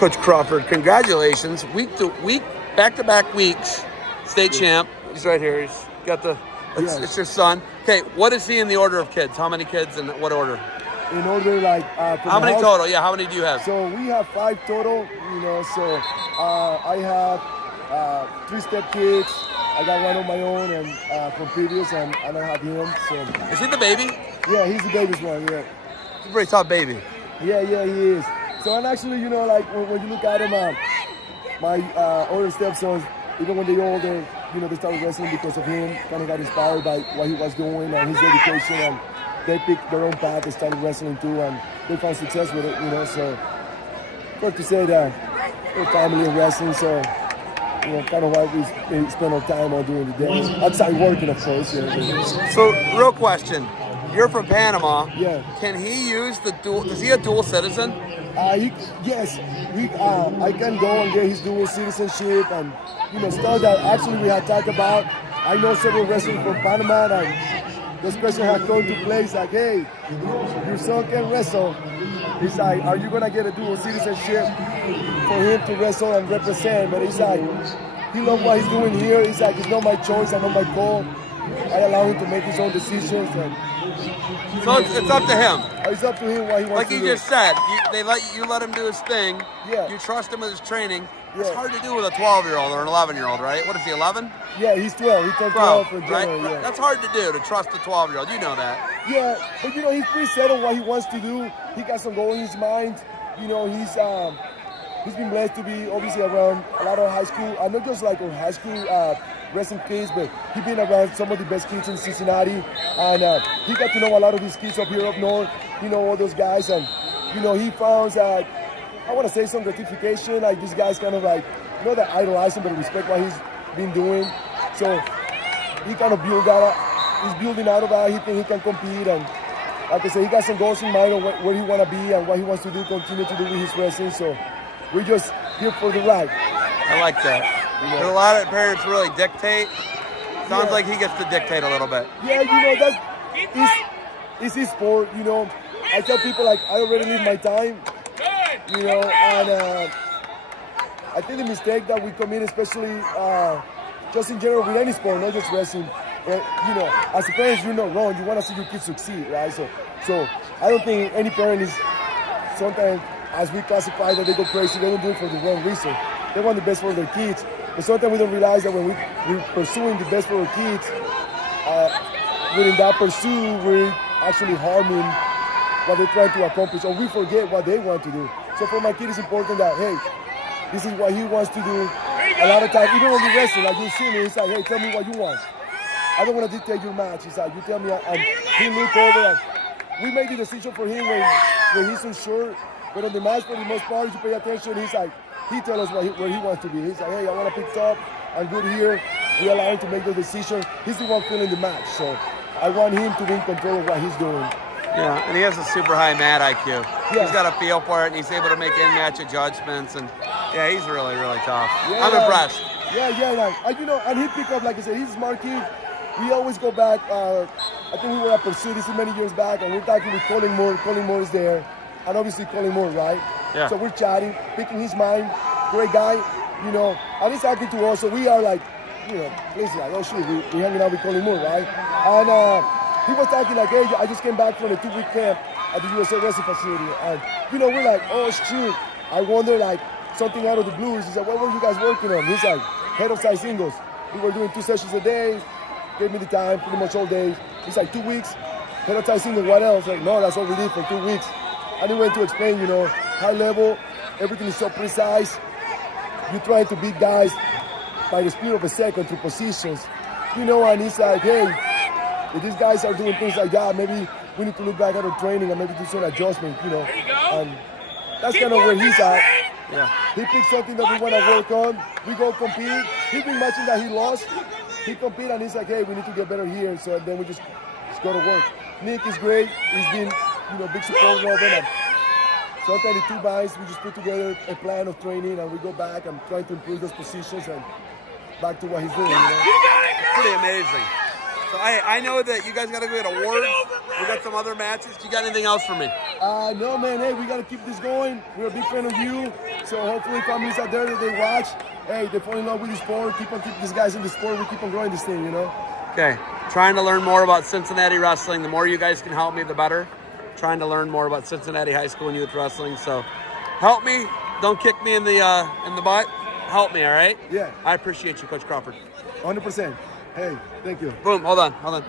Coach Crawford, congratulations. Week to week, back-to-back weeks, state champ. He's right here. He's got the, it's your son. Okay, what is he in the order of kids? How many kids and what order? In order, like, how many total? Yeah, how many do you have? So we have 5 total, so I have 3 step kids. I got one on my own and from previous, and I don't have him. So is he the baby? Yeah, he's the baby's one, yeah. He's a pretty tough baby. Yeah, he is. So, and actually, like, when you look at him, my older stepsons, even when they're older, they started wrestling because of him, kind of got inspired by what he was doing and his dedication, and they picked their own path and started wrestling too, and they found success with it, so fair to say that we're family of wrestling, so kind of why we spend our time on during the day. Outside working, of course. Yeah. So, real question. You're from Panama. Yeah. Can he use the dual, is he a dual citizen? Yes. I can go and get his dual citizenship and, stuff that actually we had talked about. I know several wrestlers from Panama, and this question has come to place like, hey, your son can wrestle. He's like, are you going to get a dual citizenship for him to wrestle and represent? But he's like, he loves what he's doing here. He's like, it's not my choice, I know my call. I allow him to make his own decisions. And so it's up to him. It's up to him what he wants like to do. Like you just said, you let him do his thing. Yeah. You trust him with his training. Yeah. It's hard to do with a 12-year-old or an 11-year-old, right? What is he, 11? Yeah, he's 12. He turned 12 for January, right? Yeah. That's hard to do, to trust a 12-year-old. You know that. Yeah, but he's pretty set on what he wants to do. He got some goal in his mind. He's been blessed to be obviously around a lot of high school, not just like our high school wrestling kids, but he's been around some of the best kids in Cincinnati, and he got to know a lot of these kids up here up north, all those guys, and, he found that, I want to say some gratification, like these guys kind of like, not that idolize him, but respect what he's been doing, so he kind of he's building out of that, he think he can compete, and like I said, he got some goals in mind of where he want to be and what he wants to do, continue to do with his wrestling, so we're just here for the ride. I like that. A lot of parents really dictate. Sounds like he gets to dictate a little bit. Yeah, it's his sport, I tell people, like, I already live my time, and I think the mistake that we commit, especially just in general with any sport, not just wrestling, but, as a parent, you're not wrong. You want to see your kids succeed, right? So I don't think any parent is sometimes, as we classify that they go crazy, they don't do it for the wrong reason. They want the best for their kids. But sometimes we don't realize that when we're pursuing the best for our kids, within that pursuit, we're actually harming what they're trying to accomplish, or we forget what they want to do. So for my kid, it's important that, hey, this is what he wants to do. A lot of times, even when we wrestle, like you see me, it's like, hey, tell me what you want. I don't want to dictate your match. It's like, you tell me, and he look over, and we make the decision for him when he's unsure. But on the match, for the most part, if you pay attention, he's like, he tells us where he wants to be. He's like, hey, I want to pick top. I'm good here. We allow him to make the decision. He's the one feeling the match. So I want him to be in control of what he's doing. Yeah, and he has a super high mat IQ. Yeah. He's got a feel for it, and he's able to make in-match adjustments. And yeah, he's really, really tough. Yeah, I'm impressed. And he pick up, like I said, he's a smart kid. We always go back. I think we were at Pursuit this is many years back, and we're talking with Colin Moore. Colin Moore is there. And obviously Colin Moore, right? Yeah. So we're chatting, picking his mind. Great guy, and he's talking to us. So we are like, please, like, oh shoot, we're hanging out with Colin Moore, right? And he was talking like, hey, I just came back from a 2-week camp at the USA Wrestling Facility. And, we're like, oh shoot. I wonder, like, something out of the blues. He said, what were you guys working on? He's like, head of side singles. We were doing 2 sessions a day. Gave me the time, pretty much all day. He's like, 2 weeks. Head of side singles, what else? Like, no, that's all we did for 2 weeks. And he went to explain, high level, everything is so precise. You're trying to beat guys by the speed of a second through positions. And he's like, hey, if these guys are doing things like that, maybe we need to look back at our training and maybe do some adjustment, And that's kind of where he's at. Yeah. He picked something that we want to work on. We go compete. He's been matching that he lost. He compete and he's like, hey, we need to get better here. So then we just go to work. Nick is great. He's been, big support of it. Sometimes the 2 guys, we just put together a plan of training and we go back and try to improve those positions and back to what he's doing. Pretty amazing. So I know that you guys got to go get awards We got some other matches. You got anything else for me? No, man. Hey, we got to keep this going. We're a big fan of you. So hopefully families out there that they watch, hey, they fall in love with the sport. Keep these guys in the sport. We keep on growing this thing, you know? Okay. Trying to learn more about Cincinnati wrestling. The more you guys can help me, the better. Trying to learn more about Cincinnati high school and youth wrestling. So help me. Don't kick me in the butt. Help me, all right? Yeah. I appreciate you, Coach Crawford. 100%. Hey, thank you. Boom. Hold on.